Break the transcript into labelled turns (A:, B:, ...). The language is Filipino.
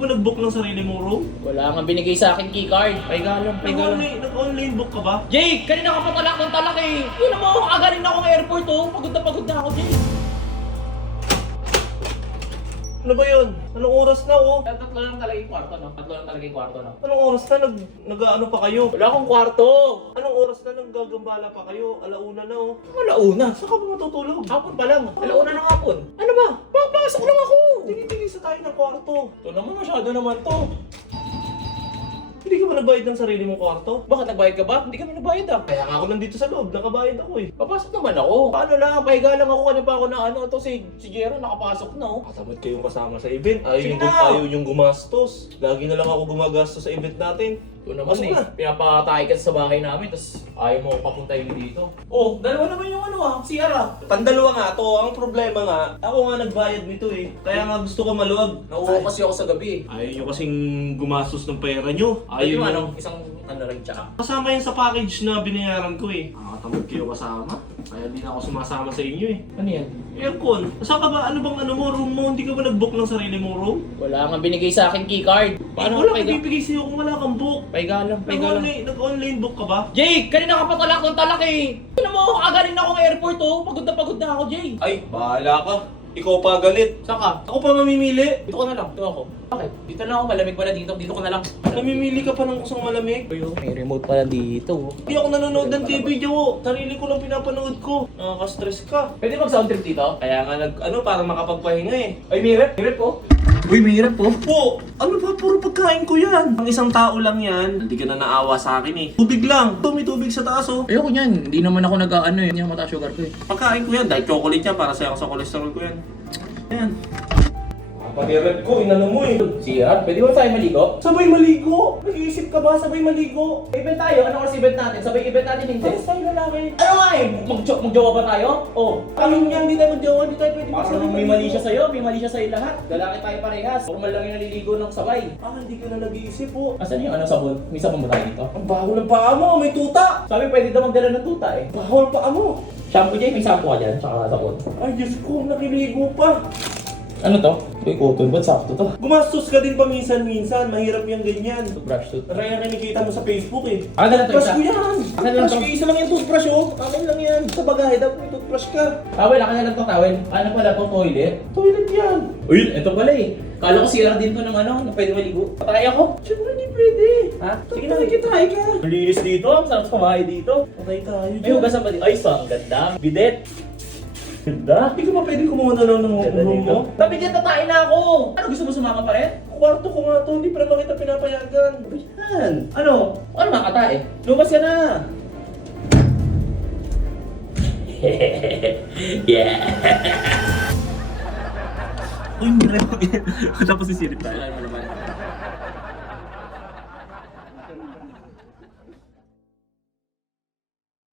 A: ba nag-book ng sarili mong room?
B: Wala nga binigay sa akin keycard. Paiga lang, paiga lang.
A: Nag-online, nag-online book ka ba?
B: Jake, kanina ka pa talak ng talak eh. Yun mo, agaling na akong airport oh. Pagod na pagod na ako, Jake.
A: Ano ba yun? Anong oras na oh?
B: Tatlo lang talaga yung kwarto, no? Tatlo lang talaga yung kwarto, no?
A: Anong oras na? Nag, nag-ano pa kayo?
B: Wala akong kwarto.
A: Anong oras na naggagambala pa kayo? Alauna na oh.
B: Alauna.
A: Saan ka ba matutulog?
B: Hapon pa lang. Alauna ng hapon. Ano ba? Papasok lang ako.
A: Tinitingin sa kwarto.
B: Ito naman masyado naman to.
A: Hindi ka ba nagbayad ng sarili mong kwarto?
B: Bakit nagbayad ka ba? Hindi kami nagbayad ah.
A: Kaya nga ako nandito sa loob, nakabayad ako eh.
B: Papasok naman ako. Paano lang? Pahiga lang ako. Kanina pa ako na ano. to si, si Jero nakapasok na oh.
A: Katamad kayong kasama sa event. Ayaw
B: Sige
A: yung,
B: na.
A: ayaw yung gumastos. Lagi na lang ako gumagastos sa event natin.
B: Ito naman
A: Pasok
B: eh.
A: na.
B: Pinapatay ka sa bahay namin. Tapos ayaw mo papuntahin dito. Oh, dalawa naman yung ano ah. CR ah.
A: Pandalawa nga to, ang problema nga, ako nga nagbayad nito eh. Kaya nga gusto ko maluwag.
B: Nauuwi kasi ako sa gabi eh.
A: Ayaw nyo kasing gumastos ng pera nyo. Ayaw
B: yung
A: nyo.
B: ano, isang ano rin tsaka.
A: Kasama yan sa package na binayaran ko eh. Nakakatamad kayo kasama. Kaya di na ako sumasama sa inyo eh.
B: Ano yan?
A: Aircon, saan ka ba? Ano bang ano mo? Room mo? Hindi ka ba nag-book ng sarili mong room?
B: Wala nga binigay sa akin keycard.
A: Paano
B: Paano
A: wala
B: ka
A: kang bibigay sa'yo kung wala kang book?
B: Paiga lang, paiga lang.
A: Nag-online, nag-online book ka ba?
B: Jake, kanina ka pa talak ng talak eh. Ano mo, agaling na akong airport oh. Pagod na pagod na ako, Jake.
A: Ay, bahala ka. Ikaw pa galit.
B: Saka,
A: Ako pa mamimili.
B: dito ko na lang. Dito ako. Bakit? Dito na ako, malamig pala dito. Dito ko na lang.
A: Namimili ka pa ng kusang malamig.
B: Uy, oh, may remote pala dito. oh.
A: Hindi ako nanonood ng TV, Jo. Sarili ko lang pinapanood ko. Nakaka-stress ka.
B: Pwede mag sound trip dito?
A: Kaya nga nag, ano, para makapagpahinga eh.
B: Ay, may rep. May rep oh. Uy, may rep oh.
A: Po, ano ba? Puro pagkain ko yan. Ang isang tao lang yan. Hindi ka na naawa sa akin eh. Tubig lang. May tubig sa taas oh.
B: Ayoko niyan. Hindi naman ako nag-ano eh. Hindi ako mataas sugar ko eh.
A: Pagkain ko yan. Dahil chocolate yan para sa'yo sa cholesterol ko yan. Ayan. Pati ko, inano mo eh.
B: Siya, pwede ba tayo maligo?
A: Sabay maligo. Nag-iisip ka ba? Sabay maligo.
B: Event tayo. Ano kasi event natin? Sabay event natin hindi.
A: Pares tayo lalaki.
B: Ano nga eh? Magjo- magjowa ba tayo? Oh.
A: Kami nga, hindi tayo magjowa. Hindi tayo pwede
B: Parang may mali siya sa'yo, may mali siya sa'yo lahat. Lalaki tayo parehas. Normal lang yung naliligo ng sabay.
A: Ah, hindi ka na nag-iisip po.
B: Asan yung ano sabon? May sabon ba tayo dito?
A: Ang baho ng paa mo, may tuta.
B: Sabi pwede daw magdala ng tuta eh.
A: Baho ang paa mo.
B: Shampoo dyan, may shampoo ka dyan, tsaka sabon.
A: Ay, Diyos ko, nakiligo pa.
B: Ano to? Uy, cotton, ba't sakto to?
A: Gumastos ka din pa minsan-minsan. Mahirap yung ganyan.
B: Toothbrush, toothbrush.
A: Tara yan kinikita mo sa Facebook eh.
B: Akin na lang to,
A: Toothbrush
B: isa.
A: ko yan.
B: Akin na lang
A: Toothbrush
B: to.
A: ko, isa lang yung toothbrush oh. Akin lang yan. Sa bagahe dapat may toothbrush ka.
B: Towel, akin na lang to towel. Ano pala to, toilet?
A: Toilet yan.
B: Uy, ito pala eh. Kala ko CR din to ng ano, na pwede maligo. Patay ako.
A: Siyempre hindi pwede.
B: Ha?
A: Sige na, nakikitahay ka.
B: Ang linis dito, ang sarap kumain dito.
A: Patay tayo
B: May
A: dyan.
B: hugasan ba dito? Ay, so, ang ganda. Bidet. Ganda.
A: Hindi ka ba pwede kumuha na lang ng
B: Ganda
A: room
B: dito.
A: mo?
B: Nabigyan na tayo na ako. Ano, gusto mo sumama pa rin?
A: Kwarto ko nga to, hindi pa naman kita pinapayagan.
B: Yan. Ano? Ano makata eh? Lumas ka na. yeah.
A: Uy, hindi rin. Tapos sisirip tayo.
B: Alam mo naman.